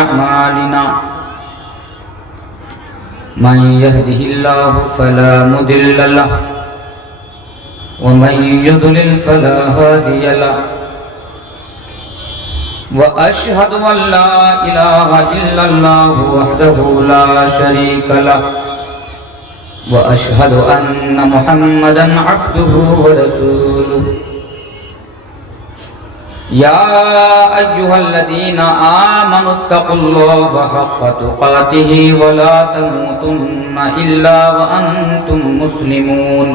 أعمالنا من يهده الله فلا مضل له ومن يضلل فلا هادي له وأشهد أن لا إله إلا الله وحده لا شريك له وأشهد أن محمدًا عبده ورسوله يا أيها الذين آمنوا اتقوا الله حق تقاته ولا تموتن إلا وأنتم مسلمون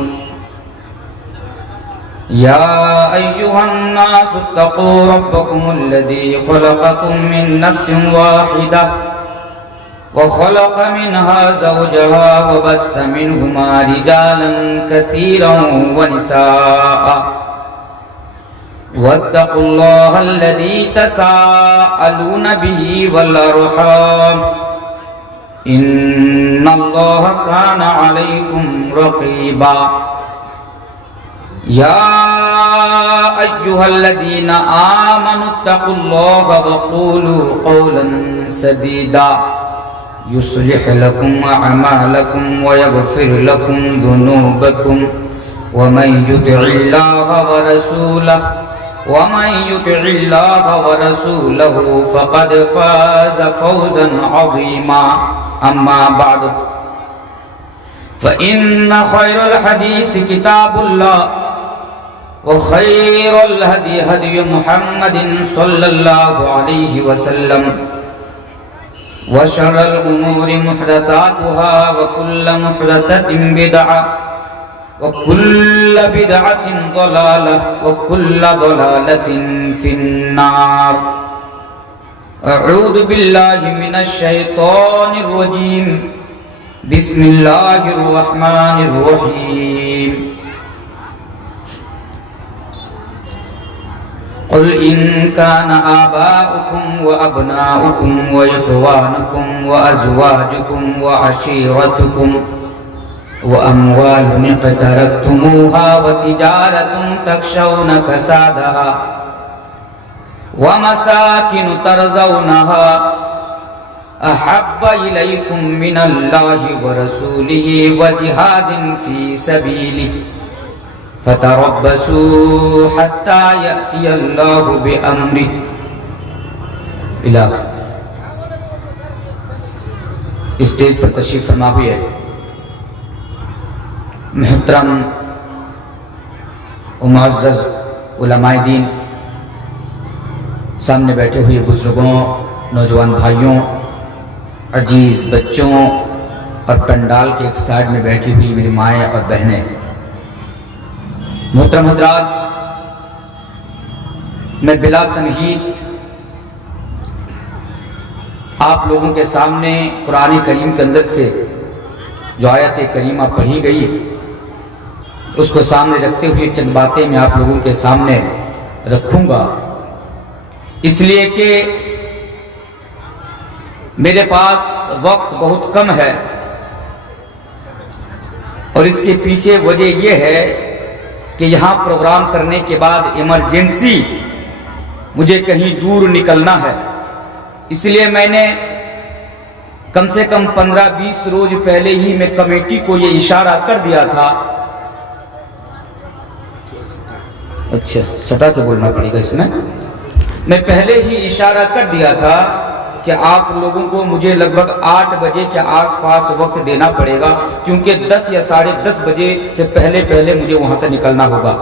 يا أيها الناس اتقوا ربكم الذي خلقكم من نفس واحدة وخلق منها زوجها وبث منهما رجالا كثيرا ونساء واتقوا الله الذي تساءلون به والأرحام إن الله كان عليكم رقيبا يا أيها الذين آمنوا اتقوا الله وقولوا قولا سديدا يصلح لكم أعمالكم ويغفر لكم ذنوبكم ومن يطع الله ورسوله فقد فاز فوزا عظيما أما بعد فإن خير الحديث كتاب الله وخير الهدي هدي محمد صلى الله عليه وسلم وشر الأمور محدثاتها وكل محدثة بدعة وكل بدعة ضلالة وكل ضلالة في النار أعوذ بالله من الشيطان الرجيم بسم الله الرحمن الرحيم قل إن كان آباؤكم وأبناؤكم وإخوانكم وأزواجكم وعشيرتكم وأموال اقترفتموها وتجارة تخشون كسادها ومساكن ترضونها أحب إليكم من الله ورسوله وجهاد في سبيله فتربصوا حتى يأتي الله بأمره الآخر۔ اسٹیج پر تشریف فرما ہوئی ہے محترم و معزز علماء دین، سامنے بیٹھے ہوئے بزرگوں، نوجوان بھائیوں، عزیز بچوں اور پنڈال کے ایک سائیڈ میں بیٹھی ہوئی میری مائیں اور بہنیں، محترم حضرات، میں بلا تمہید آپ لوگوں کے سامنے قرآن کریم کے اندر سے جو آیت کریمہ پڑھی گئی اس کو سامنے رکھتے ہوئے چند باتیں میں آپ لوگوں کے سامنے رکھوں گا، اس لیے کہ میرے پاس وقت بہت کم ہے، اور اس کے پیچھے وجہ یہ ہے کہ یہاں پروگرام کرنے کے بعد ایمرجنسی مجھے کہیں دور نکلنا ہے، اس لیے میں نے کم سے کم 15-20 روز پہلے ہی میں کمیٹی کو یہ اشارہ کر دیا تھا، اچھا سٹا کے بولنا پڑے گا اس میں پہلے ہی اشارہ کر دیا تھا کہ آپ لوگوں کو مجھے لگ بھگ 8 بجے کے آس پاس وقت دینا پڑے گا، کیونکہ 10 یا 10:30 بجے سے پہلے مجھے وہاں سے نکلنا ہوگا۔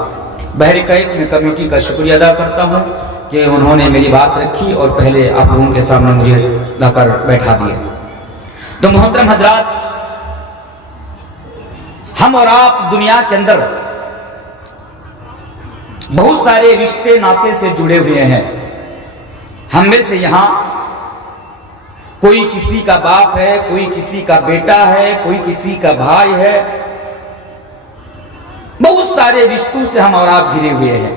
بہرکیف میں کمیٹی کا شکریہ ادا کرتا ہوں کہ انہوں نے میری بات رکھی اور پہلے آپ لوگوں کے سامنے مجھے لا کر بیٹھا دیا۔ تو محترم حضرات، ہم اور آپ دنیا کے اندر بہت سارے رشتے ناطے سے جڑے ہوئے ہیں، ہم میں سے یہاں کوئی کسی کا باپ ہے، کوئی کسی کا بیٹا ہے، کوئی کسی کا بھائی ہے، بہت سارے رشتوں سے ہم اور آپ گھرے ہوئے ہیں،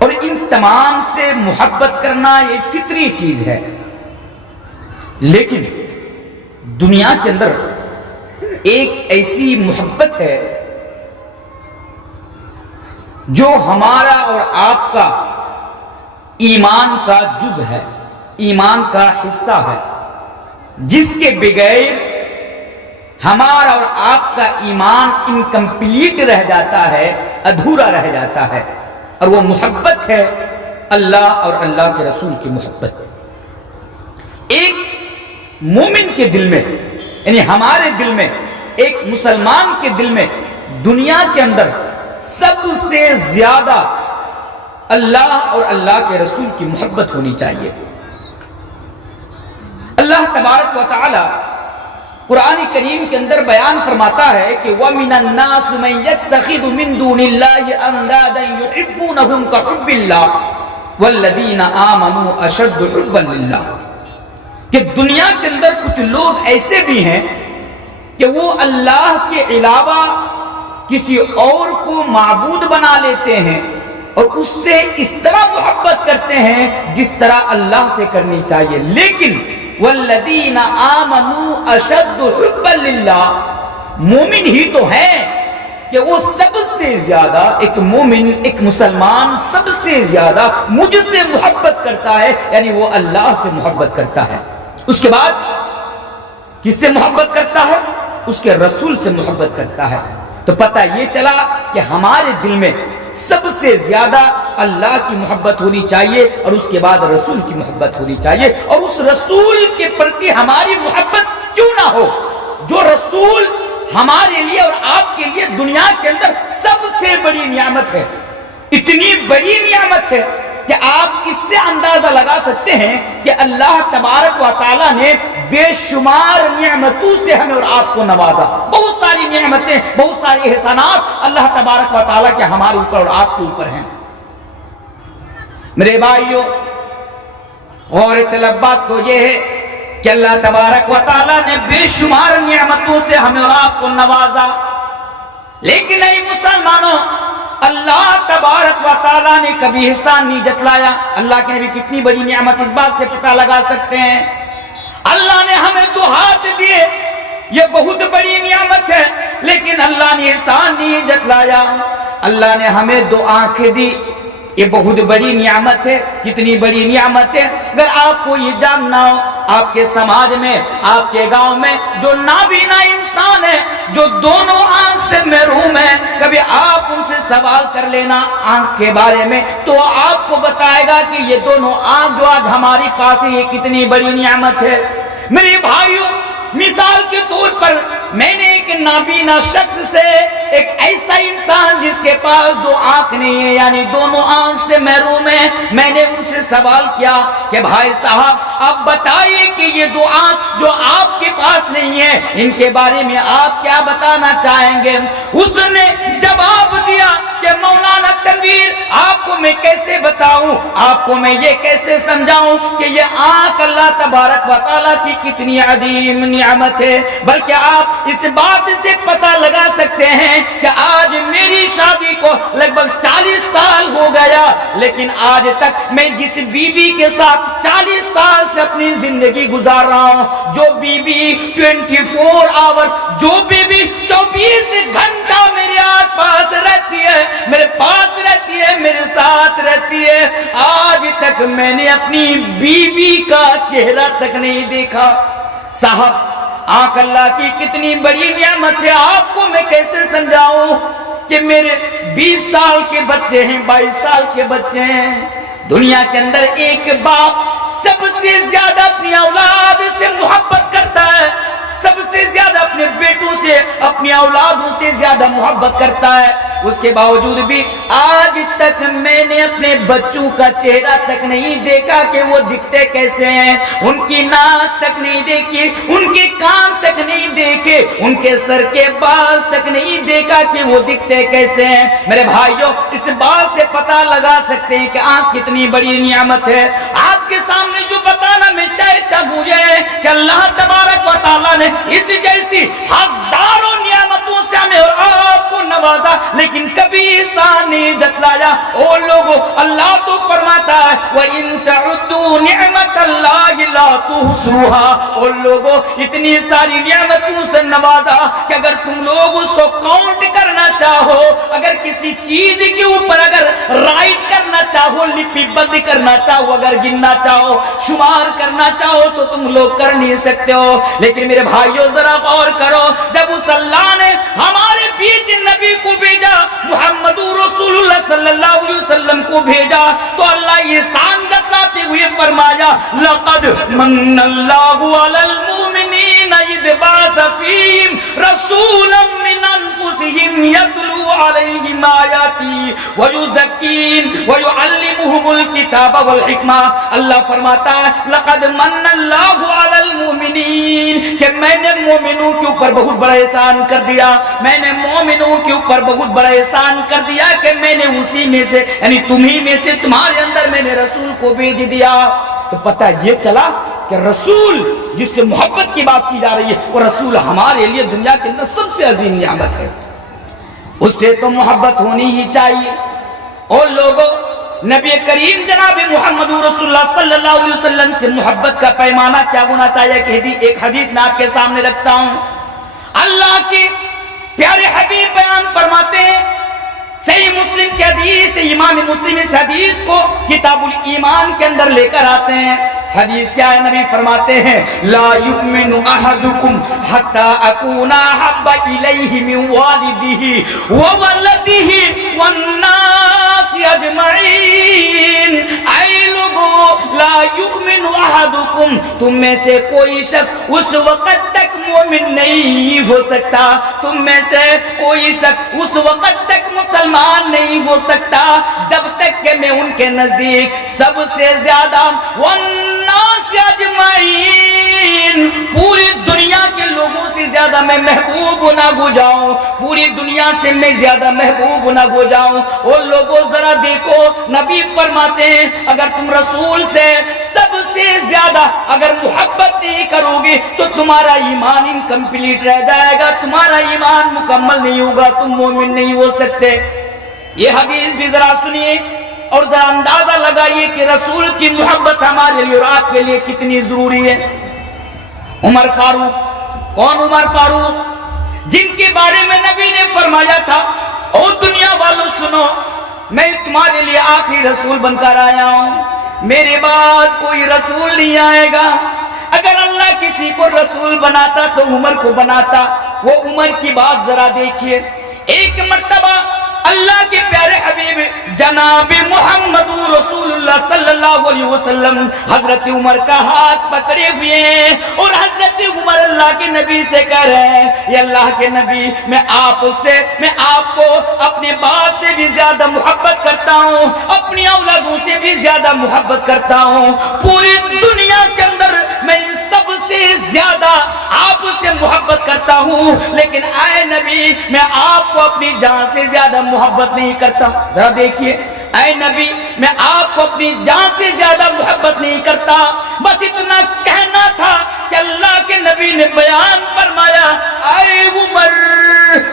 اور ان تمام سے محبت کرنا یہ فطری چیز ہے، لیکن دنیا کے اندر ایک ایسی محبت ہے جو ہمارا اور آپ کا ایمان کا جز ہے، ایمان کا حصہ ہے، جس کے بغیر ہمارا اور آپ کا ایمان انکمپلیٹ رہ جاتا ہے، ادھورا رہ جاتا ہے، اور وہ محبت ہے اللہ اور اللہ کے رسول کی محبت۔ ایک مومن کے دل میں، یعنی ہمارے دل میں، ایک مسلمان کے دل میں دنیا کے اندر سب سے زیادہ اللہ اور اللہ کے رسول کی محبت ہونی چاہیے۔ اللہ تبارک و تعالی قرآن کریم کے اندر بیان فرماتا ہے کہ وَمِنَ النَّاسِ مَن يَتَّخِذُ مِن دُونِ اللَّهِ أَندَادًا يُحِبُّونَهُمْ كَحُبِّ اللَّهِ وَالَّذِينَ آمَنُوا أَشَدُّ حُبًّا لِلَّهِ، کہ دنیا کے اندر کچھ لوگ ایسے بھی ہیں کہ وہ اللہ کے علاوہ کسی اور کو معبود بنا لیتے ہیں اور اس سے اس طرح محبت کرتے ہیں جس طرح اللہ سے کرنی چاہیے، لیکن والذین آمنوا اشد حبا للہ، مومن ہی تو ہیں کہ وہ سب سے زیادہ، ایک مومن، ایک مسلمان سب سے زیادہ مجھ سے محبت کرتا ہے، یعنی وہ اللہ سے محبت کرتا ہے۔ اس کے بعد کس سے محبت کرتا ہے؟ اس کے رسول سے محبت کرتا ہے۔ تو پتہ یہ چلا کہ ہمارے دل میں سب سے زیادہ اللہ کی محبت ہونی چاہیے اور اس کے بعد رسول کی محبت ہونی چاہیے، اور اس رسول کے پرتی ہماری محبت کیوں نہ ہو جو رسول ہمارے لیے اور آپ کے لیے دنیا کے اندر سب سے بڑی نعمت ہے، اتنی بڑی نعمت ہے کہ آپ اس سے اندازہ لگا سکتے ہیں کہ اللہ تبارک و تعالیٰ نے بے شمار نعمتوں سے ہمیں اور آپ کو نوازا۔ بہت ساری نعمتیں، بہت سارے احسانات اللہ تبارک و تعالیٰ کے ہمارے اوپر اور آپ کے اوپر ہیں۔ میرے بھائیوں، غور طلب بات تو یہ ہے کہ اللہ تبارک و تعالیٰ نے بے شمار نعمتوں سے ہمیں اور آپ کو نوازا، لیکن اے مسلمانوں، اللہ تبارک و تعالیٰ نے کبھی احسان نہیں جتلایا۔ اللہ کے نبی کتنی بڑی نعمت اس بات سے پتہ لگا سکتے ہیں۔ اللہ نے ہمیں 2 ہاتھ دیے، یہ بہت بڑی نعمت ہے، لیکن اللہ نے احسان نہیں جتلایا۔ اللہ نے ہمیں 2 آنکھیں دی، یہ بہت بڑی نعمت ہے۔ کتنی بڑی نعمت ہے؟ اگر آپ کو یہ جاننا ہو، آپ کے سماج میں، آپ کے گاؤں میں جو نابینا انسان ہے، جو دونوں آنکھ سے محروم ہے، کبھی آپ ان سے سوال کر لینا آنکھ کے بارے میں، تو آپ کو بتائے گا کہ یہ دونوں آنکھ جو آج ہماری پاس ہے، یہ کتنی بڑی نعمت ہے۔ میرے بھائیوں، مثال کے طور پر میں نے ایک نابینا شخص سے، ایک ایسا انسان جس کے پاس 2 آنکھ نہیں ہے، یعنی دونوں آنکھ سے محروم ہے، میں نے ان سے سوال کیا کہ بھائی صاحب آپ بتائیے کہ یہ 2 آنکھ جو آپ کے پاس نہیں ہے، ان کے بارے میں آپ کیا بتانا چاہیں گے؟ اس نے جواب دیا کہ مولانا تنویر، آپ کو میں کیسے بتاؤں، آپ کو میں یہ کیسے سمجھاؤں کہ یہ آنکھ اللہ تبارک و تعالیٰ کی کتنی عظیم نعمت ہے، بلکہ آپ اس بات سے پتہ لگا سکتے ہیں کہ آج میری شادی کو لگ بھگ 40 سال ہو گیا، لیکن آج تک میں جس بیوی کے ساتھ 40 سال سے اپنی زندگی گزار رہا ہوں، جو بیوی 24 آورز، جو بیوی 24 گھنٹہ میرے آس پاس رہتی ہے، میرے پاس رہتی ہے، میرے ساتھ رہتی ہے، آج تک میں نے اپنی بیوی کا چہرہ تک نہیں دیکھا۔ صاحب، آنکھ اللہ کی کتنی بڑی نعمت ہے، آپ کو میں کیسے سمجھاؤں کہ میرے 20 سال کے بچے ہیں، 22 سال کے بچے ہیں۔ دنیا کے اندر ایک باپ سب سے زیادہ اپنی اولاد سے محبت کرتا ہے، سب سے زیادہ اپنے بیٹوں سے، اپنی اولادوں سے زیادہ محبت کرتا ہے، اس کے باوجود بھی آج تک میں نے اپنے بچوں کا چہرہ تک نہیں دیکھا کہ وہ دکھتے کیسے ہیں، ان کی ناک تک نہیں دیکھی، ان کے کان تک نہیں دیکھے، ان کے سر کے بال تک نہیں دیکھا کہ وہ دکھتے کیسے ہیں۔ میرے بھائیوں، اس بات سے پتہ لگا سکتے ہیں کہ آنکھ کتنی بڑی نعمت ہے۔ آپ کے سامنے جو بتانا میں چاہتا ہوں یہ ہے کہ اللہ تبارک و تعالیٰ نے اس جیسی ہزاروں نعمتوں سے ہمیں اور آپ کو نوازا، لیکن کبھی احسان نہیں جتلایا۔ او لوگوں، اللہ تو فرماتا ہے وَإِن تَعُدُّوا نِعْمَةَ اللَّهِ لا تحصوها، اور لوگوں اتنی ساری نعمتوں سے نوازا کہ اگر تم لوگ اس کو کاؤنٹ کرنا چاہو، اگر کسی چیز کے اوپر اگر رائٹ کرنا چاہو، لپی بند کرنا چاہو، اگر گننا چاہو، شمار کرنا چاہو تو تم لوگ کر نہیں سکتے ہو۔ لیکن میرے بھائیو ذرا غور کرو، جب اس اللہ نے ہمارے بیچ نبی کو بھیجا، محمد رسول اللہ صلی اللہ علیہ وسلم کو بھیجا، تو اللہ یہ احسان جتلاتے ہوئے فرمایا لقد من اللہ علی المؤمنین اذ بعث فیہم رسولا من انفسہم یتلو علیہم آیاتی ویزکیہم ویعلمہم الکتاب والحکمہ۔ اللہ فرماتا ہے لقد من اللہ علی المؤمنین، کہ میں نے مومنوں کے اوپر بہت بڑا احسان کر دیا، میں نے مومنوں کے اوپر بہت بڑا احسان کر دیا کہ میں نے اسی میں سے یعنی تمہیں میں سے تمہارے اندر میں نے رسول کو بھیج دیا۔ تو پتہ یہ چلا کہ رسول جس سے محبت کی بات کی جا رہی ہے، وہ رسول ہمارے لیے دنیا کے اندر سب سے عظیم نعمت ہے، اس سے تو محبت ہونی ہی چاہیے۔ اور لوگوں، نبی کریم جناب محمد رسول اللہ صلی اللہ علیہ وسلم سے محبت کا پیمانہ کیا ہونا چاہیے کہ ایک حدیث میں آپ کے سامنے رکھتا ہوں۔ اللہ کے پیارے حبیب بیان فرماتے ہیں، صحیح مسلم کی حدیث، امام مسلم اس حدیث کو کتاب الایمان کے اندر لے کر آتے ہیں۔ حدیث کیا ہے؟ نبی فرماتے ہیں لا یؤمن احدکم حتی اکون احب الیہ من والدہ وولدہ والناس اجمعین۔ اے لوگو، لا یؤمن احدکم، تم میں سے کوئی شخص اس وقت تک مومن نہیں ہو سکتا، تم میں سے کوئی شخص اس وقت تک مسلمان نہیں ہو سکتا جب تک کہ میں ان کے نزدیک سب سے زیادہ والناس اجمعین، پوری دنیا کے لوگوں سے زیادہ میں محبوب نہ ہو جاؤں، پوری دنیا سے میں زیادہ محبوب نہ ہو جاؤں۔ اور لوگوں ذرا دیکھو، نبی فرماتے ہیں اگر تم رسول سے سب سے زیادہ اگر محبت نہیں کرو گے تو تمہارا ایمان انکمپلیٹ رہ جائے گا، تمہارا ایمان مکمل نہیں ہوگا، تم مومن نہیں ہو سکتے۔ یہ حدیث بھی ذرا سنیے اور ذرا اندازہ لگائیے کہ رسول کی محبت ہمارے لیے اور آپ کے لیے کتنی ضروری ہے۔ عمر فاروق، کون عمر فاروق؟ جن کے بارے میں نبی نے فرمایا تھا او دنیا والوں سنو، میں تمہارے لیے آخری رسول بن کر آیا ہوں، میرے بعد کوئی رسول نہیں آئے گا۔ اگر اللہ کسی کو رسول بناتا تو عمر کو بناتا۔ وہ عمر کی بات ذرا دیکھیے، ایک مرتبہ اللہ کے پیارے حبیب جناب محمد رسول اللہ صلی اللہ علیہ وسلم حضرت عمر کا ہاتھ پکڑے ہوئے ہیں اور حضرت عمر اللہ کے نبی سے کہہ رہے ہیں یہ اللہ کے نبی، میں آپ کو اپنے باپ سے بھی زیادہ محبت کرتا ہوں، اپنی اولادوں سے بھی زیادہ محبت کرتا ہوں، پوری دنیا کے اندر میں سب سے زیادہ آپ سے محبت کرتا ہوں، لیکن اے نبی میں آپ کو اپنی جان سے زیادہ محبت نہیں کرتا۔ ذرا دیکھیے، اے نبی میں آپ کو اپنی جان سے زیادہ محبت نہیں کرتا۔ بس اتنا کہنا تھا کہ اللہ کے نبی نے بیان فرمایا اے عمر،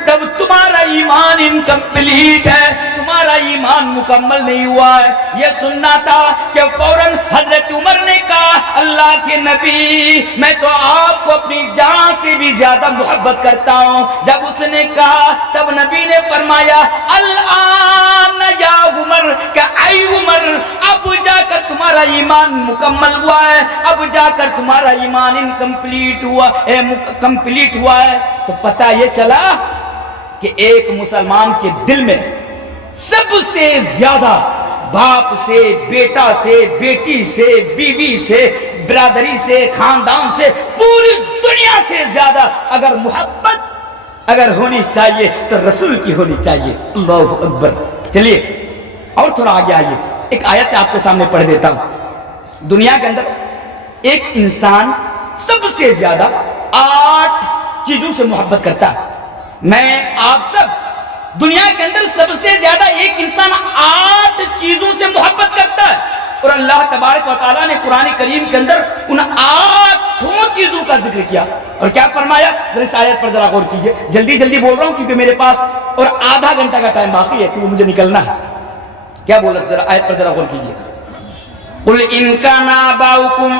تب تمہارا ایمان انکمپلیٹ ہے، تمہارا ایمان مکمل نہیں ہوا ہے۔ یہ سننا تھا کہ فوراً حضرت عمر نے کہا اللہ کے نبی میں تو آپ کو اپنی جان سے بھی زیادہ محبت کرتا ہوں۔ جب اس نے کہا تب نبی نے فرمایا الآن یا عمر، کہ اے عمر اب جا کر تمہارا ایمان مکمل ہوا ہے، اب جا کر تمہارا ایمان انکمپلیٹ ہوا ہے۔ تو پتہ یہ چلا کہ ایک مسلمان کے دل میں سب سے زیادہ باپ سے، بیٹا سے، بیٹی سے، بیوی سے، برادری سے، خاندان سے، پوری دنیا سے زیادہ اگر محبت اگر ہونی چاہیے تو رسول کی ہونی چاہیے۔ اللہ اکبر۔ چلیے اور تھوڑا آگے آئیے، ایک آیت آپ کے سامنے پڑھ دیتا ہوں۔ دنیا کے اندر ایک انسان سب سے زیادہ 8 چیزوں سے محبت کرتا ہے۔ میں آپ سب دنیا کے اندر سب سے زیادہ ایک انسان 8 چیزوں سے محبت کرتا ہے، اور اللہ تبارک و تعالیٰ نے قرآن کریم کے اندر ان 8 چیزوں کا ذکر کیا۔ اور کیا فرمایا؟ ذرا اس آیت پر ذرا غور کیجئے، جلدی جلدی بول رہا ہوں کیونکہ میرے پاس اور آدھا گھنٹہ کا ٹائم باقی ہے کیونکہ مجھے نکلنا ہے۔ کیا بولا؟ ذرا آیت پر ذرا غور کیجئے۔ قل ان کان آباؤکم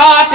8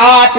8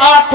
8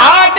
8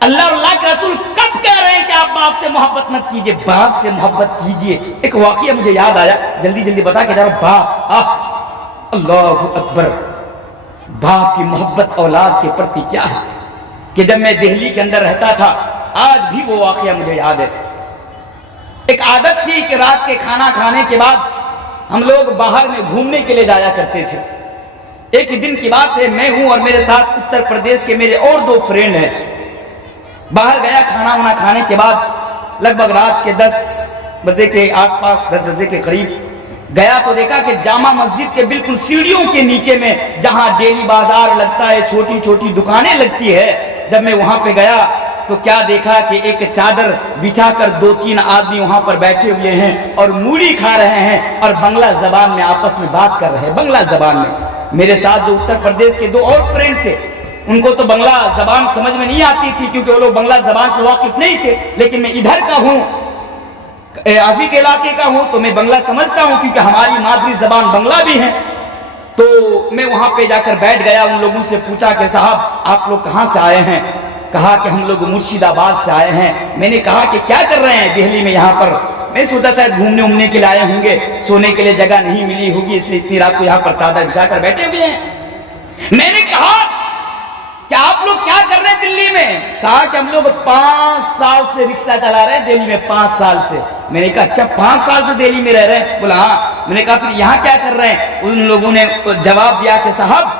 اللہ اور اللہ کے رسول کب کہہ رہے ہیں کہ آپ باپ سے محبت مت کیجئے؟ باپ سے محبت کیجئے۔ ایک واقعہ مجھے یاد آیا، جلدی جلدی بتا کے جا رہا ہوں۔ باپ، اللہ اکبر، باپ کی محبت اولاد کے پرتی کیا ہے کہ جب میں دہلی کے اندر رہتا تھا، آج بھی وہ واقعہ مجھے یاد ہے۔ ایک عادت تھی کہ رات کے کھانا کھانے کے بعد ہم لوگ باہر میں گھومنے کے لیے جایا کرتے تھے۔ ایک دن کی بات ہے، میں ہوں اور میرے ساتھ اتر پردیش کے میرے اور 2 فرینڈ ہیں۔ باہر گیا کھانا وانا کھانے کے بعد، لگ بھگ رات کے 10 بجے کے آس پاس، 10 بجے کے قریب گیا تو دیکھا کہ جامع مسجد کے بالکل سیڑھیوں کے نیچے میں جہاں ڈیلی بازار لگتا ہے، چھوٹی چھوٹی دکانیں لگتی ہے، جب میں وہاں پہ گیا تو کیا دیکھا کہ ایک چادر بچھا کر 2-3 آدمی وہاں پر بیٹھے ہوئے ہیں اور موڑی کھا رہے ہیں اور بنگلہ زبان میں آپس میں بات کر رہے ہیں، بنگلہ زبان میں۔ میرے ساتھ جو اتر پردیش کے 2 اور فرینڈ تھے، ان کو تو بنگلہ زبان سمجھ میں نہیں آتی تھی کیونکہ وہ لوگ بنگلہ زبان سے واقف نہیں تھے، لیکن میں ادھر کا ہوں، آپ ہی کے علاقے کا ہوں، تو میں بنگلہ سمجھتا ہوں کیونکہ ہماری مادری زبان بنگلہ بھی ہے۔ تو میں وہاں پہ جا کر بیٹھ گیا، ان لوگوں سے پوچھا کہ صاحب آپ لوگ کہاں سے آئے ہیں؟ کہا کہ ہم لوگ مرشد آباد سے آئے ہیں۔ میں نے کہا کہ کیا کر رہے ہیں دہلی میں یہاں پر؟ میں سوچا شاید گھومنے ومنے کے لیے آئے ہوں گے، سونے کے لیے جگہ نہیں ملی ہوگی اس لیے اتنی رات کو یہاں پر چادر بچھا کر بیٹھے ہوئے ہیں۔ میں نے کہا کہ آپ لوگ کیا کر رہے ہیں دلی میں؟ کہا کہ ہم لوگ 5 سال سے رکشہ چلا رہے ہیں دہلی میں، 5 سال سے۔ میں نے کہا اچھا 5 سال سے دہلی میں رہ رہے ہیں؟ بولا ہاں۔ میں نے کہا پھر یہاں کیا کر رہے ہیں؟ ان لوگوں نے جواب دیا کہ صاحب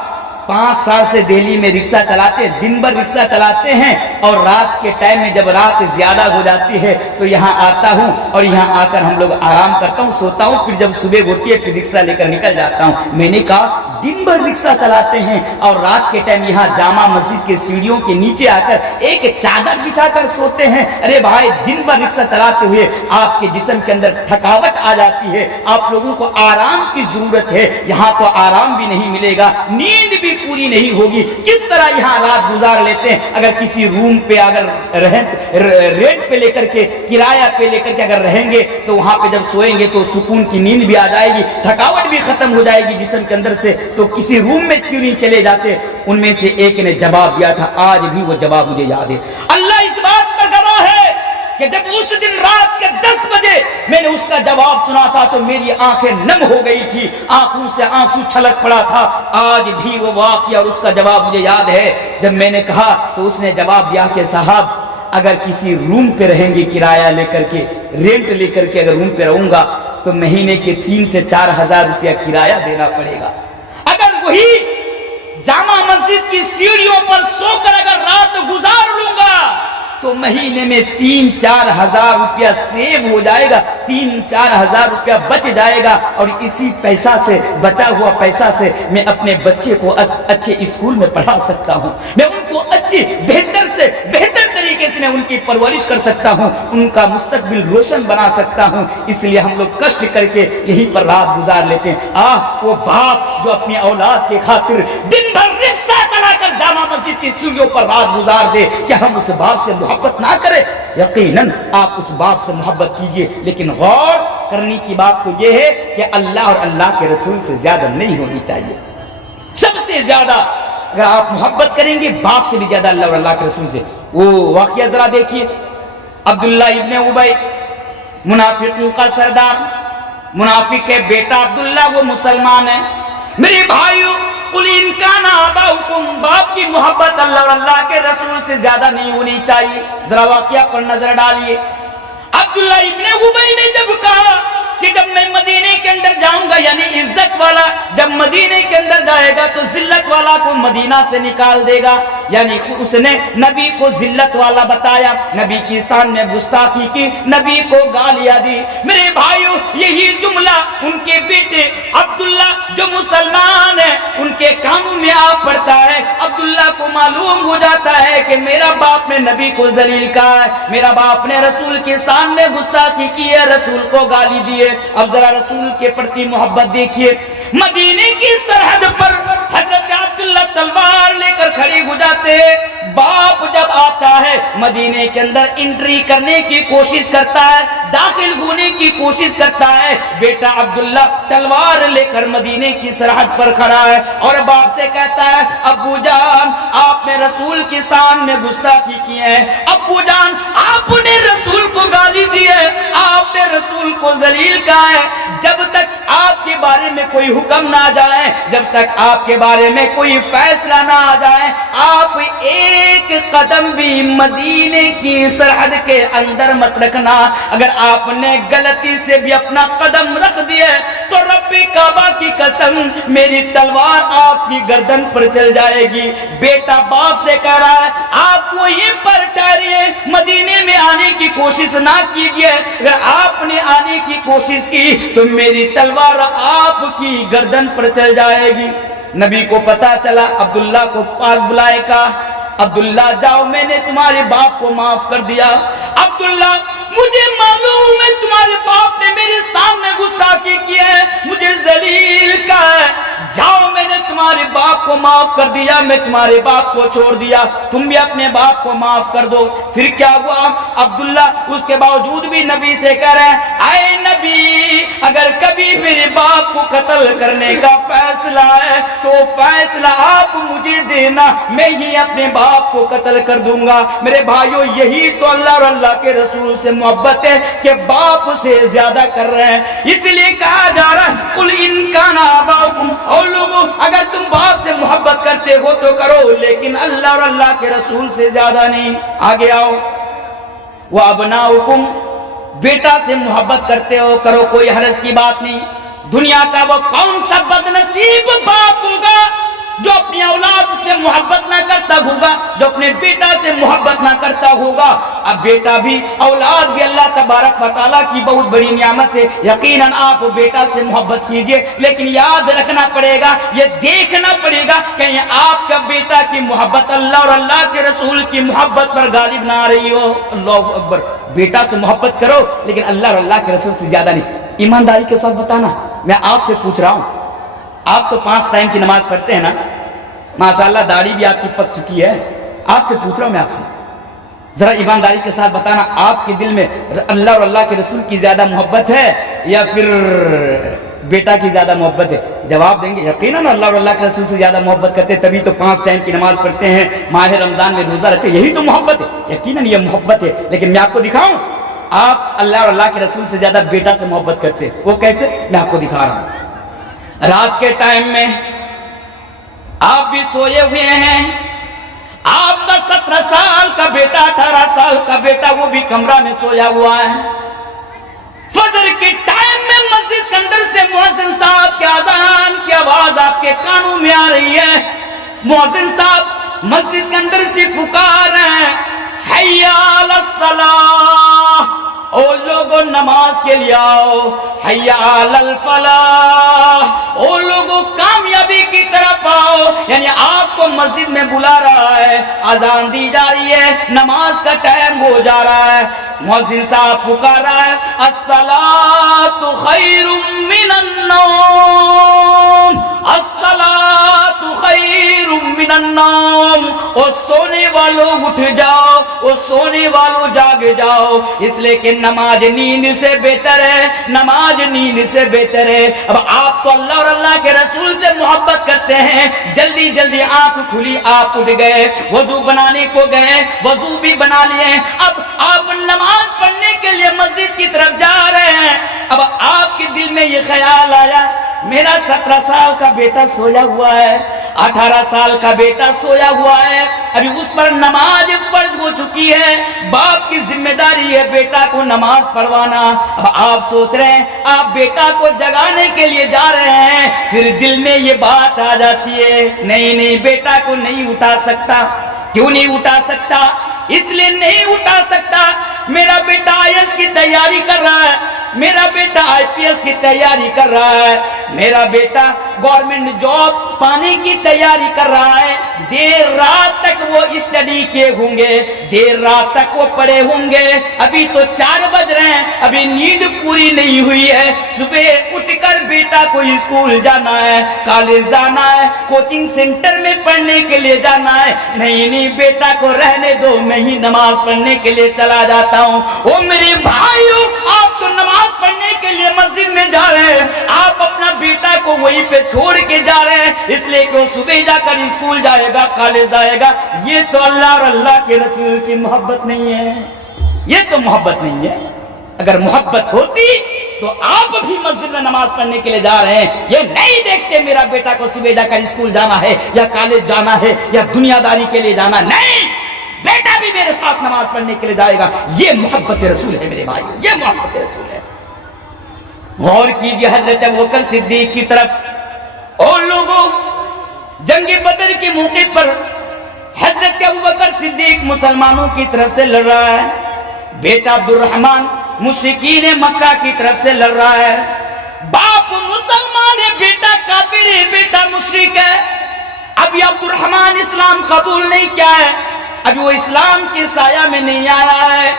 5 سال سے دہلی میں رکشہ چلاتے ہیں، دن بھر رکشہ چلاتے ہیں اور رات کے ٹائم میں جب رات زیادہ ہو جاتی ہے تو یہاں آتا ہوں اور یہاں آ کر ہم لوگ آرام کرتا ہوں، سوتا ہوں، پھر جب صبح ہوتی ہے پھر رکشہ لے کر نکل جاتا ہوں۔ میں نے کہا دن بھر رکشہ چلاتے ہیں اور رات کے ٹائم یہاں جامع مسجد کے سیڑھیوں کے نیچے آ کر ایک چادر بچھا کر سوتے ہیں؟ ارے بھائی دن بھر رکشہ چلاتے ہوئے آپ کے جسم کے اندر تھکاوٹ آ جاتی ہے، آپ لوگوں کو آرام کی ضرورت ہے، یہاں تو آرام بھی نہیں ملے گا، نیند بھی پوری نہیں ہوگی، کس طرح یہاں رات گزار لیتے ہیں؟ اگر کسی روم پہ اگر رینٹ پہ لے کر کے، کرایہ پہ لے کر کے اگر رہیں گے تو وہاں پہ جب سوئیں گے تو سکون کی نیند بھی آ جائے گی، تھکاوٹ بھی ختم ہو جائے گی جسم کے اندر سے، تو کسی روم میں کیوں نہیں چلے جاتے؟ ان میں سے ایک نے جواب دیا تھا، آج بھی وہ جواب مجھے یاد ہے۔ اللہ اس بات پر گواہ ہے کہ جب اس دن رات کے 10 بجے میں نے اس کا جواب سنا تھا تو میری آنکھیں نم ہو گئی تھی، آنکھوں سے آنسو چھلک پڑا تھا۔ آج بھی وہ واقعہ اور اس کا جواب مجھے یاد ہے۔ جب میں نے کہا تو اس نے جواب دیا کہ صاحب اگر کسی روم پہ رہیں گے کرایہ لے کر کے، رینٹ لے کر کے اگر روم پہ رہوں گا تو مہینے کے 3 سے 4 ہزار روپیہ کرایہ دینا پڑے گا۔ اگر وہی جامع مسجد کی سیڑھیوں پر سو کر اگر رات گزار لوں گا تو مہینے میں 3-4 ہزار روپیہ سیو ہو جائے گا، 3-4 ہزار روپیہ بچ جائے گا، اور اسی پیسہ سے، بچا ہوا پیسہ سے میں اپنے بچے کو اچھے اسکول میں پڑھا سکتا ہوں، میں ان کو اچھی بہتر سے بہتر طریقے سے میں ان کی پرورش کر سکتا ہوں، ان کا مستقبل روشن بنا سکتا ہوں۔ اس لیے ہم لوگ کشٹ کر کے یہیں پر رات گزار لیتے ہیں۔ وہ باپ جو اپنی اولاد کے خاطر دن بھر رکشہ چلا کر جامع مسجد کی سیڑھیوں پر رات گزار دے، کیا ہم اس باپ سے محبت نہ کریں؟ یقیناً آپ اس باپ سے محبت کیجئے، لیکن غور کرنے کی بات تو یہ ہے کہ اللہ اور اللہ کے رسول سے زیادہ نہیں ہونی چاہیے۔ سب سے زیادہ اگر آپ محبت کریں گے باپ سے بھی زیادہ اللہ اور اللہ کے رسول سے۔ وہ واقعہ ذرا دیکھیے، عبداللہ ابن ابی، منافقوں کا سردار، منافق کے بیٹا عبداللہ وہ مسلمان ہے۔ میرے بھائیو، قل ان کان آباؤکم، باپ کی محبت اللہ اور اللہ کے رسول سے زیادہ نہیں ہونی چاہیے۔ ذرا واقعہ پر نظر ڈالیے۔ عبداللہ ابن ابی نے جب کہا کہ جب میں مدینے کے اندر جاؤں گا، یعنی عزت والا جب مدینے کے اندر جائے گا تو ذلت والا کو مدینہ سے نکال دے گا، یعنی اس نے نبی کو ذلت والا بتایا، نبی کی شان میں گستاخی کی، نبی کو گالیاں دی۔ میرے بھائیو، یہی جملہ ان کے بیٹے عبداللہ جو مسلمان ہے ان کے کانوں میں آ پڑتا ہے۔ عبداللہ کو معلوم ہو جاتا ہے کہ میرا باپ نے نبی کو ذلیل کہا ہے، میرا باپ نے رسول کے شان میں گستاخی کی ہے، رسول کو گالی دی ہے۔ اب ذرا رسول کے پرتی محبت دیکھیے۔ مدینے کی سرحد پر حضرت عبداللہ عبداللہ تلوار لے کر کھڑے ہو جاتے. باپ جب آتا ہے مدینے کے اندر انٹری کرنے کی کوشش کرتا ہے, داخل ہونے کی کوشش کرتا ہے, بیٹا عبداللہ تلوار لے کر مدینے کی سرحد پر کھڑا ہے اور باپ سے کہتا ہے ابو جان آپ نے رسول کی شان میں گستاخی کی ہے, ابو جان آپ نے رسول کو گالی دی ہے, آپ نے رسول کو ذلیل کہا ہے. جب تک آپ کے بارے میں کوئی حکم نہ آ جائے, جب تک آپ کے بارے میں کوئی فیصلہ نہ آ جائے, آپ ایک قدم بھی مدینے کی سرحد کے اندر مت رکھنا. اگر آپ نے غلطی سے بھی اپنا قدم رکھ دیا تو رب کعبہ کی قسم میری تلوار آپ کی گردن پر چل جائے گی. بیٹا باپ سے کہہ رہا ہے آپ وہیں پر ٹھہریے, مدینے میں آنے کی کوشش نہ کیجیے, اگر آپ نے آنے کی کوشش کی تو میری تلوار آپ کی گردن پر چل جائے گی. نبی کو پتا چلا, عبداللہ کو پاس بلائے کا, عبداللہ جاؤ میں نے تمہارے باپ کو معاف کر دیا. عبداللہ مجھے معلوم ہے تمہارے باپ نے میرے سامنے گستاخی کی ہے, مجھے ذلیل کہا ہے, جاؤ میں نے تمہارے باپ کو معاف کر دیا, میں تمہارے باپ کو چھوڑ دیا, تم بھی اپنے باپ کو معاف کر دو. پھر کیا ہوا, عبداللہ اس کے باوجود بھی نبی سے کہہ رہے ہیں اے نبی اگر کبھی میرے باپ کو قتل کرنے کا فیصلہ ہے تو فیصلہ آپ مجھے دینا, میں ہی اپنے باپ کو قتل کر دوں گا. میرے بھائیو یہی تو اللہ اور اللہ کے رسول سے محبت ہے کہ باپ سے زیادہ کر رہے ہیں. اس لیے کہا جا رہا ہے قل ان کان آباؤکم, اور لوگوں اگر تم باپ سے محبت کرتے ہو تو کرو, لیکن اللہ اور اللہ کے رسول سے زیادہ نہیں. آگے آؤ, وَأَبْنَاؤُكُمْ, بیٹا سے محبت کرتے ہو کرو, کوئی حرج کی بات نہیں. دنیا کا وہ کون سا بد نصیب باپ ہوگا جو اپنی اولاد سے محبت نہ کرتا ہوگا, جو اپنے بیٹا سے محبت نہ کرتا ہوگا. اب بیٹا بھی اولاد بھی اللہ تبارک و تعالیٰ کی بہت بڑی نعمت ہے. یقیناً آپ بیٹا سے محبت کیجئے, لیکن یاد رکھنا پڑے گا, یہ دیکھنا پڑے گا کہ آپ کا بیٹا کی محبت اللہ اور اللہ کے رسول کی محبت پر غالب نہ آ رہی ہو. اللہ اکبر. بیٹا سے محبت کرو لیکن اللہ اور اللہ کے رسول سے زیادہ نہیں. ایمانداری کے ساتھ بتانا, میں آپ سے پوچھ رہا ہوں, آپ تو 5 ٹائم کی نماز پڑھتے ہیں نا, ماشاءاللہ داڑھی بھی آپ کی پک چکی ہے, آپ سے پوچھ رہا ہوں میں آپ سے, ذرا ایمانداری کے ساتھ بتانا آپ کے دل میں اللہ اور اللہ کے رسول کی زیادہ محبت ہے یا پھر بیٹا کی زیادہ محبت ہے؟ جواب دیں گے یقیناً اللہ اور اللہ کے رسول سے زیادہ محبت کرتے, تبھی تو 5 ٹائم کی نماز پڑھتے ہیں, ماہ رمضان میں روزہ رکھتے, یہی تو محبت ہے. یقیناً یہ محبت ہے, لیکن میں آپ کو دکھاؤں آپ اللہ اور اللہ کے رسول سے زیادہ بیٹا سے محبت کرتے. وہ کیسے, میں آپ کو دکھا رہا ہوں. رات کے ٹائم میں آپ بھی سوئے ہوئے ہیں, آپ کا 17 سال کا بیٹا 18 سال کا بیٹا وہ بھی کمرہ میں سویا ہوا ہے. فجر کے ٹائم میں مسجد کے اندر سے مؤذن صاحب کے اذان کی آواز آپ کے کانوں میں آ رہی ہے. مؤذن صاحب مسجد کے اندر سے پکار رہے ہیں حی علی الصلاۃ, او لوگوں نماز کے لیے آؤ, حی علی الفلاح, او لوگوں کامیابی کی طرف آؤ. یعنی آپ کو مسجد میں بلا رہا ہے, اذان دی جا رہی ہے, نماز کا ٹائم ہو جا رہا ہے. مؤذن صاحب پکار رہا ہے الصلاۃ خیر من النوم, الصلاۃ خیر من النوم, او سونے والوں اٹھ جاؤ, او سونے والوں جاگ جاؤ, اس لیے کہ نماز نیند سے بہتر ہے, نماز نیند سے بہتر ہے. اب آپ تو اللہ اور اللہ کے رسول سے محبت کرتے ہیں, جلدی جلدی آنکھ کھلی آپ اٹھ گئے, وضو بنانے کو گئے, وضو بھی بنا لیے, اب آپ نماز پڑھنے کے لیے مسجد کی طرف جا رہے ہیں. اب آپ کے دل میں یہ خیال آیا میرا 17 سال کا بیٹا سویا ہوا ہے, 18 سال کا بیٹا سویا ہوا ہے, ابھی اس پر نماز فرض ہو چکی ہے, باپ کی ذمہ داری ہے بیٹا کو نماز پڑھوانا. اب آپ سوچ رہے ہیں آپ بیٹا کو جگانے کے لیے جا رہے ہیں, پھر دل میں یہ بات آ جاتی ہے نہیں نہیں بیٹا کو نہیں اٹھا سکتا. کیوں نہیں اٹھا سکتا؟ اس لیے نہیں اٹھا سکتا میرا بیٹا IAS کی تیاری کر رہا ہے, میرا بیٹا IPS کی تیاری کر رہا ہے, میرا بیٹا گورنمنٹ جاب پانے کی تیاری کر رہا ہے. دیر رات تک وہ اسٹڈی کیے ہوں گے, دیر رات تک وہ پڑھے ہوں گے, ابھی تو 4 بج رہے ہیں, ابھی نیند پوری نہیں ہوئی ہے. صبح اٹھ کر اگر بیٹا کو اسکول جانا ہے, کالج جانا ہے, کوچنگ سینٹر میں پڑھنے کے لیے جانا ہے, نہیں بیٹا کو رہنے دو, میں ہی نماز پڑھنے کے لیے چلا جاتا ہوں. او میرے بھائیو, آپ تو نماز پڑھنے کے لیے مسجد میں جا رہے ہیں, آپ اپنا بیٹا کو وہیں پہ چھوڑ کے جا رہے ہیں, اس لیے کہ وہ صبح جا کر اسکول جائے گا, کالج جائے گا. یہ تو اللہ اور اللہ کے رسول کی محبت نہیں ہے, یہ تو محبت نہیں ہے. اگر محبت ہوتی تو آپ بھی مسجد میں نماز پڑھنے کے لیے جا رہے ہیں, یہ نہیں دیکھتے میرا بیٹا کو صبح جا کر اسکول جانا ہے یا کالج جانا ہے یا دنیا داری کے لیے جانا. نہیں, بیٹا بھی میرے ساتھ نماز پڑھنے کے لیے جائے گا. یہ محبت رسول ہے میرے بھائی, یہ محبت رسول ہے. غور کیجیے حضرت ابوبکر صدیق کی طرف. اور لوگوں, جنگ بدر کے موقع پر حضرت ابوبکر صدیق مسلمانوں کی طرف سے لڑ رہا ہے, بیٹا عبد الرحمن مشرکین مکہ کی طرف سے لڑ رہا ہے. باپ مسلمان ہے, بیٹا کافر ہے, بیٹا مشرک ہے. ابھی عبد الرحمن اسلام قبول نہیں کیا ہے, ابھی وہ اسلام کے سایہ میں نہیں آیا ہے.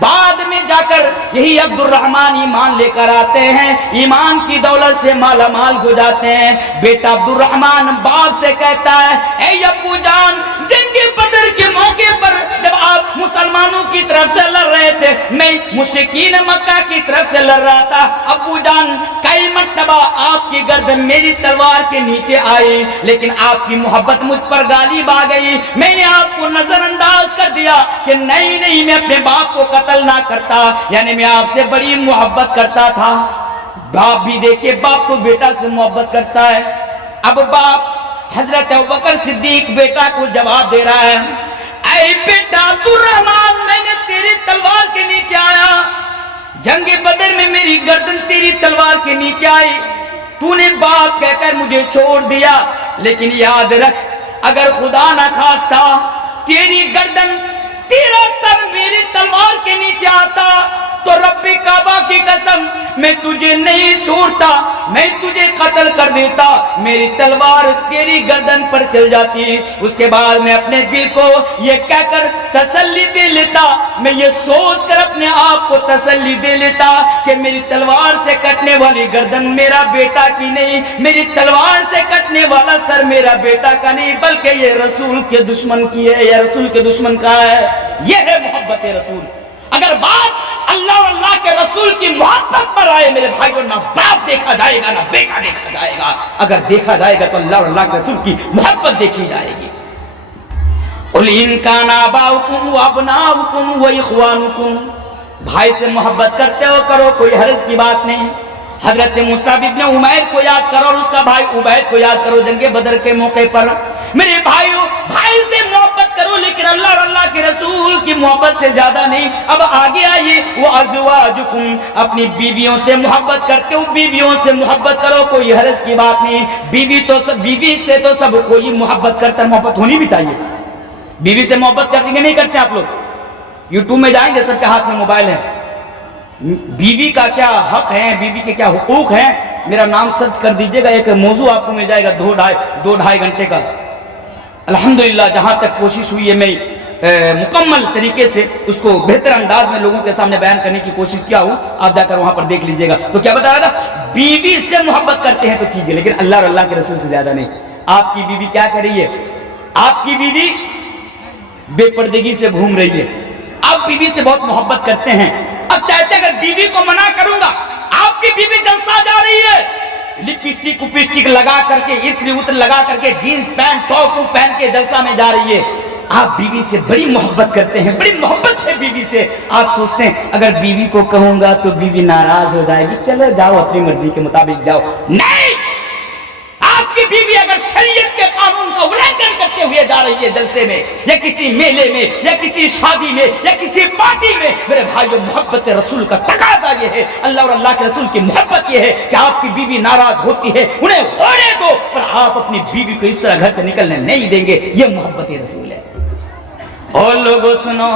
بعد میں جا کر یہی عبد الرحمن ایمان لے کر آتے ہیں, ایمان کی دولت سے مالا مال ہو جاتے ہیں. بیٹا عبد الرحمن باپ سے کہتا ہے, اے ابو جان, جنگ بدر کے موقع پر جب آپ مسلمانوں کی طرف سے لڑ رہے تھے, میں مشرکین مکہ کی طرف سے لڑ رہا تھا. ابو جان, کئی مرتبہ آپ کی گردن میری تلوار کے نیچے آئی, لیکن آپ کی محبت مجھ پر غالب آ گئی. میں نے آپ کو نظر انداز کر دیا کہ نہیں, میں اپنے باپ کو قتل نہ کرتا, یعنی میں آپ سے بڑی محبت کرتا تھا. باپ بھی دیکھے, باپ تو بیٹا سے محبت کرتا ہے. اب باپ حضرت ابوبکر صدیق بیٹا کو جواب دے رہا ہے, اے بیٹا عبد الرحمن, میں نے تیری تلوار کے نیچے آیا, جنگ بدر میں میری گردن تیری تلوار کے نیچے آئی, تو نے باپ کہہ کر مجھے چھوڑ دیا. لیکن یاد رکھ, اگر خدا نہ خواستہ تیری گردن, تیرا سر میری تلوار کے نیچے آتا تو رب کعبہ کی قسم میں تجھے نہیں چھوڑتا, میں تجھے قتل کر دیتا. میری تلوار تیری گردن پر چل جاتی. اس کے بعد میں اپنے دل کو یہ کہہ کر تسلی دے لیتا, میں یہ سوچ کر اپنے آپ کو تسلی دے لیتا کہ میری تلوار سے کٹنے والی گردن میرا بیٹا کی نہیں, میری تلوار سے کٹنے والا سر میرا بیٹا کا نہیں, بلکہ یہ رسول کے دشمن کی ہے, یہ رسول کے دشمن کا ہے. یہ ہے محبت رسول. اگر بات اللہ اور اللہ کے رسول کی محبت پر آئے میرے بھائیوں, نہ باپ دیکھا جائے گا, نہ بیٹا دیکھا جائے گا. اگر دیکھا جائے گا تو اللہ اور اللہ کے رسول کی محبت دیکھی جائے گی. قُلْ إِنْ كَانَ آبَاؤُكُمْ وَأَبْنَاؤُكُمْ وَإِخْوَانُكُمْ, بھائی سے محبت کرتے ہو کرو, کوئی حرج کی بات نہیں. حضرت مصعب ابن عمیر کو یاد کرو اور اس کا بھائی عبید کو یاد کرو جنگ بدر کے موقع پر. میرے بھائیوں, بھائی سے محبت کرو, لیکن اللہ اور اللہ کے رسول کی محبت سے زیادہ نہیں. اب آگے آئیے, وہ ازواجکم, اپنی بیویوں سے محبت کرتے ہو, بیویوں سے محبت کرو, کوئی حرج کی بات نہیں. بیوی سے تو سب کوئی محبت کرتا, محبت ہونی بھی چاہیے. بیوی سے محبت کرتے کہ نہیں کرتے آپ لوگ؟ یوٹیوب میں جائیں گے, سب کے ہاتھ میں موبائل ہے. بیوی کا کیا حق ہے, بیوی کے کیا حقوق ہیں, میرا نام سرچ کر دیجئے گا, ایک موضوع آپ کو مل جائے گا 2-2.5 گھنٹے کا. الحمدللہ جہاں تک کوشش ہوئی ہے, میں مکمل طریقے سے اس کو بہتر انداز میں لوگوں کے سامنے بیان کرنے کی کوشش کیا ہوں. آپ جا کر وہاں پر دیکھ لیجئے گا. تو کیا بتا رہا تھا, بیوی سے محبت کرتے ہیں تو کیجئے, لیکن اللہ اور اللہ کے رسول سے زیادہ نہیں. آپ کی بیوی کیا کر رہی ہے؟ آپ کی بیوی بے پردگی سے گھوم رہی ہے, آپ بیوی سے بہت محبت کرتے ہیں. اب چاہتے اگر بیوی کو منع کروں گا, آپ کی بیوی جلسہ جا رہی ہے, لپسٹک لگا کر کے, عطر لگا کر کے, جینز پینٹ ٹاپ پہن کے جلسہ میں جا رہی ہے. آپ بیوی سے بڑی محبت کرتے ہیں, بڑی محبت ہے بیوی سے. آپ سوچتے ہیں اگر بیوی کو کہوں گا تو بیوی ناراض ہو جائے گی, چلو جاؤ اپنی مرضی کے مطابق جاؤ. نہیں, آپ کی بیوی اگر شریعت کے قانون کا النگھن کرتے ہوئے جا رہی ہے جلسے میں یا کسی میلے میں یا کسی شادی میں یا کسی پارٹی میں, میرے بھائیو محبت رسول کا تقاضا یہ ہے, اللہ اور اللہ کے رسول کی محبت یہ ہے کہ آپ کی بیوی ناراض ہوتی ہے, انہیں ہونے دو, پر آپ اپنی بیوی کو اس طرح گھر سے نکلنے نہیں دیں گے. یہ محبت رسول ہے. اور لوگوں سنو,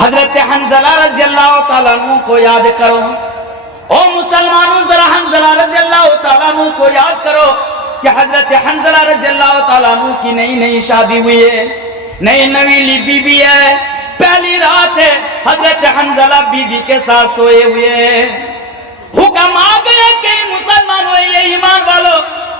حضرت حنظلہ رضی اللہ تعالیٰ عنہ کو یاد کرو. او مسلمانوں, ذرا حنظلہ رضی اللہ تعالیٰ عنہ کو یاد کرو کہ حضرت حنظلہ رضی اللہ تعالیٰ عنہ کی نئی شادی ہوئی ہے, نئی نویلی بیوی ہے, پہلی رات ہے, حضرت حنظلہ بیوی کے ساتھ سوئے ہوئے. حکم آ گیا کہ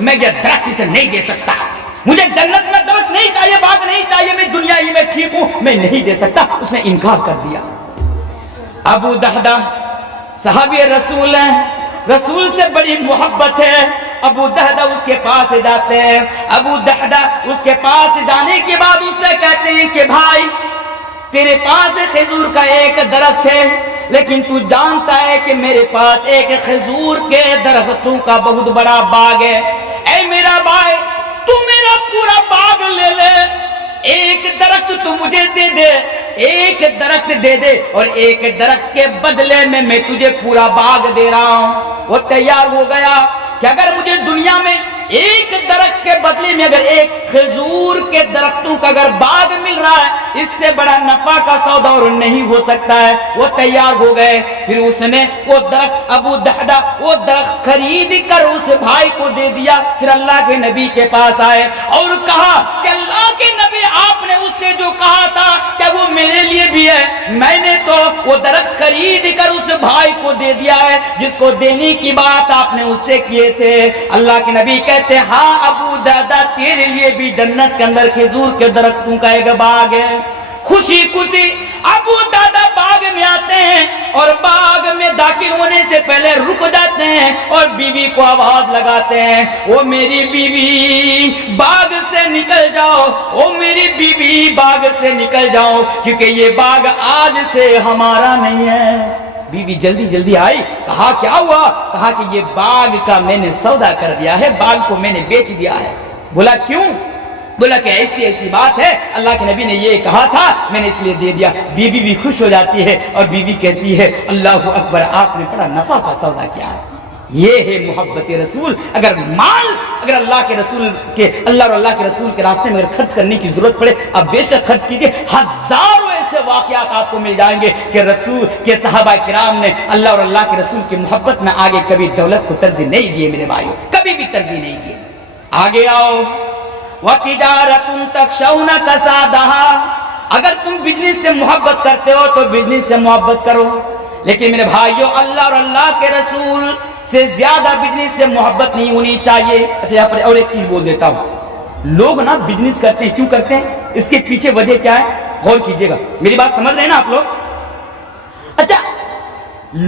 میں یہ درخت اسے نہیں دے سکتا, مجھے جنت میں درخت نہیں چاہیے, باغ نہیں چاہیے, میں دنیا ہی میں ٹھیک ہوں, میں نہیں دے سکتا. اس نے انکار کر دیا. ابو دہدہ صحابی رسول ہیں, رسول سے بڑی محبت ہے. ابو دہدہ اس کے پاس جاتے ہیں. ابو دہدہ اس کے پاس جانے کے بعد اس سے کہتے ہیں کہ بھائی تیرے پاس کھجور کا ایک درخت ہے, لیکن تو جانتا ہے کہ میرے پاس ایک کھجور کے درختوں کا بہت بڑا باغ ہے. اے میرا بھائی تو میرا پورا باغ لے لے, ایک درخت تو مجھے دے دے, ایک درخت دے دے, اور ایک درخت کے بدلے میں تجھے پورا باغ دے رہا ہوں. وہ تیار ہو گیا کہ اگر مجھے دنیا میں ایک درخت کے بدلے میں اگر ایک کھجور کے درختوں کا اگر باغ مل رہا ہے, اس سے بڑا نفع کا سودا اور نہیں ہو سکتا ہے. وہ تیار ہو گئے. پھر اس نے وہ درخت, ابو دہدہ وہ درخت خرید کر اس بھائی کو دے دیا. پھر اللہ کے نبی کے پاس آئے اور کہا کہ اللہ کے نبی آپ نے اس سے جو کہا تھا کیا وہ میرے لیے بھی ہے؟ میں نے تو وہ درخت خرید کر اس بھائی کو دے دیا ہے جس کو دینے کی بات آپ نے اس سے کیے تھے. اللہ کے نبی کہتے ہاں ابو دہدہ تیرے لیے بھی جنت کے اندر کھجور کے درختوں کا ایک باغ ہے. خوشی خوشی ابو دہدہ باغ میں آتے ہیں اور باغ میں داخل ہونے سے پہلے رک جاتے ہیں اور بیوی کو آواز لگاتے ہیں, او میری بیوی باغ سے نکل جاؤ, او میری بیوی باغ سے نکل جاؤ, کیونکہ یہ باغ آج سے ہمارا نہیں ہے. بیوی جلدی جلدی آئی. کہا کیا ہوا؟ کہا کہ یہ باغ کا میں نے سودا کر دیا ہے, باغ کو میں نے بیچ دیا ہے. بولا کیوں؟ بولا کہ ایسی بات ہے, اللہ کے نبی نے یہ کہا تھا میں نے اس لیے دے دیا. بیوی بھی خوش ہو جاتی ہے اور بیوی کہتی ہے اللہ اکبر, آپ نے بڑا نفع کا سودا کیا ہے. یہ ہے محبت رسول. اگر مال اگر اللہ کے رسول کے اللہ اور اللہ کے رسول کے راستے میں اگر خرچ کرنے کی ضرورت پڑے آپ بے شک خرچ کیجیے. ہزاروں ایسے واقعات آپ کو مل جائیں گے کہ رسول کے صحابہ کرام نے اللہ اور اللہ کے رسول کی محبت میں آگے کبھی دولت کو ترجیح نہیں دیے. میرے بھائیوں کبھی بھی ترجیح نہیں دیے. آگے آؤ. وَتِجَارَةٌ تَخْشَوْنَ كَسَادَهَا, اگر تم بزنس سے محبت کرتے ہو تو بزنس سے محبت کرو, لیکن میرے بھائیوں اللہ اور اللہ کے رسول سے زیادہ بزنس سے محبت نہیں ہونی چاہیے. اچھا یہاں پر اور ایک چیز بول دیتا ہوں, لوگ نا بزنس کرتے ہیں, کیوں کرتے ہیں, اس کے پیچھے وجہ کیا ہے غور کیجئے گا. میری بات سمجھ رہے ہیں نا آپ لوگ؟ اچھا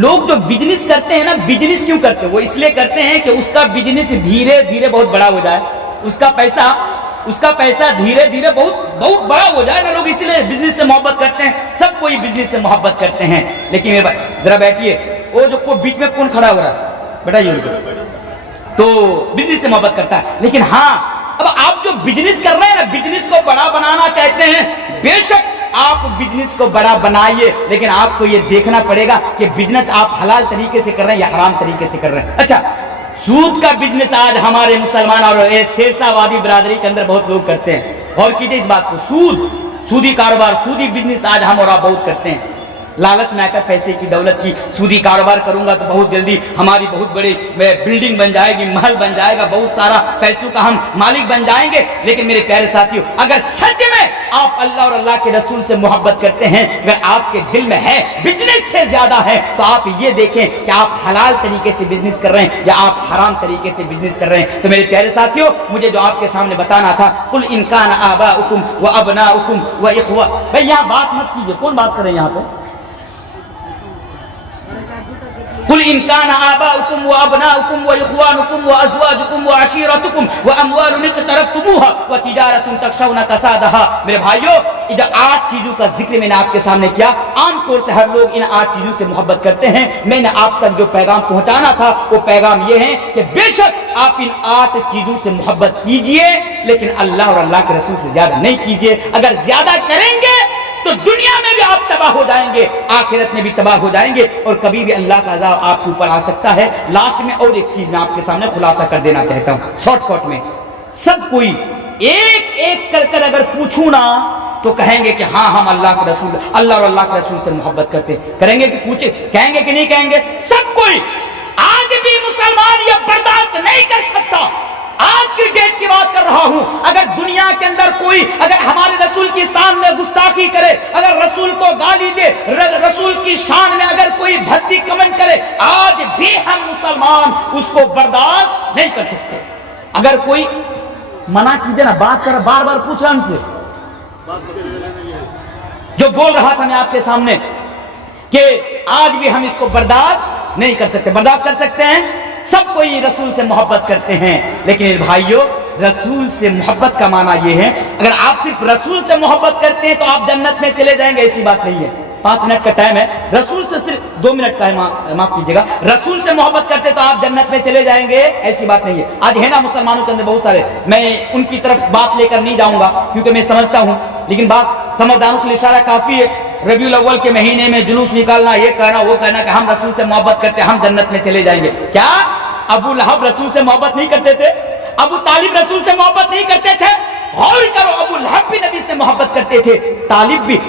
لوگ جو بزنس کرتے ہیں نا, بزنس کیوں کرتے ہیں؟ وہ اس لیے کرتے ہیں کہ اس کا بزنس دھیرے دھیرے بہت بڑا ہو جائے, اس کا پیسہ دھیرے دھیرے بہت بڑا ہو جائے نا. لوگ اسی لیے بزنس سے محبت کرتے ہیں, سب کوئی بزنس سے محبت کرتے ہیں. لیکن میرے بھائی ذرا بیٹھیے, وہ جو کوئی بیچ میں کون کھڑا ہو رہا ہے بتائیے, تو بزنس سے محبت کرتا ہے. لیکن ہاں اب آپ جو بزنس کر رہے ہیں نا, بزنس کو بڑا بنانا چاہتے ہیں, بے شک آپ بزنس کو بڑا بنائیے, لیکن آپ کو یہ دیکھنا پڑے گا کہ بزنس آپ حلال طریقے سے کر رہے ہیں یا حرام طریقے سے کر رہے ہیں. اچھا سود کا بزنس آج ہمارے مسلمان اور شیرشاہ وادی برادری کے اندر بہت لوگ کرتے ہیں. غور کیجئے اس بات کو, سودی کاروبار, سودی بزنس آج ہم اور آپ بہت کرتے ہیں. لالچ میں آ کر پیسے کی دولت کی سودی کاروبار کروں گا تو بہت جلدی ہماری بہت بڑی بلڈنگ بن جائے گی, محل بن جائے گا, بہت سارا پیسوں کا ہم مالک بن جائیں گے. لیکن میرے پیارے ساتھیوں اگر سچ میں آپ اللہ اور اللہ کے رسول سے محبت کرتے ہیں, اگر آپ کے دل میں ہے بزنس سے زیادہ ہے, تو آپ یہ دیکھیں کہ آپ حلال طریقے سے بزنس کر رہے ہیں یا آپ حرام طریقے سے بزنس کر رہے ہیں. تو میرے پیارے ساتھیوں مجھے جو آپ کے سامنے بتانا تھا, قل ان کان آباؤکم وابناؤکم واخوانکم. بھائی یہاں بات مت کیجیے, کون بات کر رہے ہیں یہاں پہ؟ قل ان كان آباؤكم وابناؤكم واخوانكم وازواجكم وعشيرتكم واموال اقترفتموها وتجارة تخشون كسادها. میرے بھائیو یہ جو 8 چیزوں کا ذکر میں نے آپ کے سامنے کیا, عام طور سے ہر لوگ ان 8 چیزوں سے محبت کرتے ہیں. میں نے آپ تک جو پیغام پہنچانا تھا وہ پیغام یہ ہے کہ بے شک آپ ان 8 چیزوں سے محبت کیجئے, لیکن اللہ اور اللہ کے رسول سے زیادہ نہیں کیجئے. اگر زیادہ کریں گے تو دنیا میں بھی آپ تباہ ہو جائیں گے, آخرت میں بھی تباہ ہو جائیں گے, اور کبھی بھی اللہ کا عذاب آپ کے اوپر آ سکتا ہے. لاسٹ میں اور ایک چیز میں آپ کے سامنے خلاصہ کر دینا چاہتا ہوں شارٹ کٹ میں. سب کوئی ایک ایک کر اگر پوچھوں نا تو کہیں گے کہ ہاں ہم اللہ اور اللہ کے رسول سے محبت کرتے ہیں. کریں گے کہ پوچھے, کہیں گے کہ نہیں کہیں گے؟ سب کوئی. آج بھی مسلمان یہ برداشت نہیں کر سکتا, آج کی ڈیٹ کی بات کر رہا ہوں. اگر دنیا کے اندر کوئی اگر ہمارے رسول کی شان میں گستاخی کرے, اگر رسول کو گالی دے, رسول کی شان میں اگر کوئی بھدی کمنٹ کرے, آج بھی ہم مسلمان اس کو برداشت نہیں کر سکتے. اگر کوئی منع کیجئے نا, بات کر بار بار پوچھ رہا ہم سے, جو بول رہا تھا میں آپ کے سامنے کہ آج بھی ہم اس کو برداشت نہیں کر سکتے. برداشت کر سکتے ہیں, سب کوئی رسول سے محبت کرتے ہیں, لیکن بھائیو رسول سے محبت کا معنی یہ ہے, اگر آپ صرف رسول سے محبت کرتے ہیں تو آپ جنت میں چلے جائیں گے, ایسی بات نہیں ہے. 5 منٹ کا ٹائم ہے, رسول سے صرف 2 منٹ کا ہے, معاف کیجیے گا. رسول سے محبت کرتے تو آپ جنت میں چلے جائیں گے, ایسی بات نہیں ہے. آج ہے نا مسلمانوں کے اندر بہت سارے, میں ان کی طرف بات لے کر نہیں جاؤں گا کیونکہ میں سمجھتا ہوں, لیکن بات سمجھداروں کے لیے اشارہ کافی ہے. ربیع الاول کے مہینے میں جلوس نکالنا, یہ کہنا وہ کہنا کہ ہم رسول سے محبت کرتے, ہم جنت میں چلے جائیں گے. کیا ابو لہب رسول سے محبت نہیں کرتے تھے؟ ابو طالب رسول سے محبت نہیں کرتے تھے؟ غور کرو, ابو لہب بھی نبی سے محبت کرتے تھے,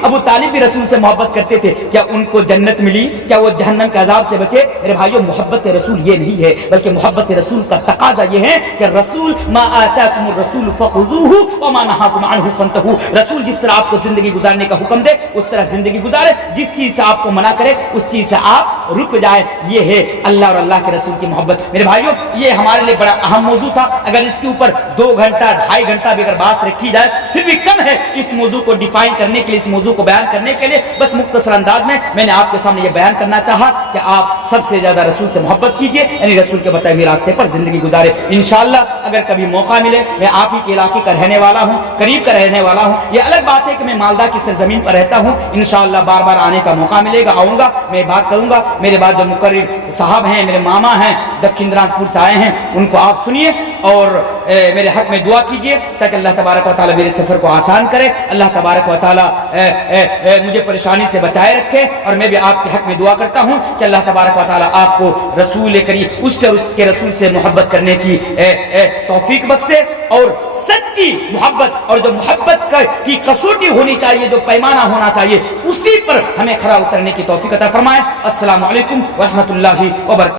ابو طالب بھی رسول سے محبت کرتے تھے. کیا ان کو جنت ملی؟ کیا وہ جہنم کے عذاب سے بچے؟ میرے بھائیو, محبت رسول یہ نہیں ہے, بلکہ محبت رسول کا تقاضا یہ ہے کہ رسول ما آتاکم الرسول فخذوہ وما نہاکم عنہ فانتہوا. رسول جس طرح آپ کو زندگی گزارنے کا حکم دے اس طرح زندگی گزارے, جس چیز سے آپ کو منع کرے اس چیز سے آپ رک جائے. یہ ہے اللہ اور اللہ کے رسول کی محبت. میرے بھائیو, یہ ہمارے لیے بڑا اہم موضوع تھا. اگر اس کے اوپر 2 گھنٹہ 2.5 گھنٹہ بھی اگر بات رکھی جائے پھر بھی کم ہے اس موضوع کو ڈیفائن کرنے کے لیے, اس موضوع کو بیان کرنے کے لیے. بس مختصر انداز میں نے آپ کے سامنے یہ بیان کرنا چاہا کہ آپ سب سے زیادہ رسول سے محبت کیجئے, یعنی رسول کے بتائے ہوئے راستے پر زندگی گزارے. انشاءاللہ اگر کبھی موقع ملے, میں آپ ہی کے علاقے کا رہنے والا ہوں, قریب کا رہنے والا ہوں. یہ الگ بات ہے کہ میں مالدہ کی سرزمین پر رہتا ہوں. انشاءاللہ بار بار آنے کا موقع ملے گا, آؤں گا, میں بات کروں گا. میرے بعد جو مقرر صاحب ہیں, میرے ماما ہیں, دکن دناجپور سے آئے ہیں, ان کو آپ سنیے اور میرے حق میں دعا کیجئے تاکہ اللہ تبارک و تعالی میرے سفر کو آسان کرے. اللہ تبارک و تعالی مجھے پریشانی سے بچائے رکھے, اور میں بھی آپ کے حق میں دعا کرتا ہوں کہ اللہ تبارک و تعالی آپ کو رسول کریم اس سے اور اس کے رسول سے محبت کرنے کی توفیق بخشے, اور سچی محبت اور جو محبت کی کسوٹی ہونی چاہیے, جو پیمانہ ہونا چاہیے, اسی پر ہمیں کھرا اترنے کی توفیق عطا فرمائے. السلام علیکم ورحمۃ اللہ وبرکاتہ.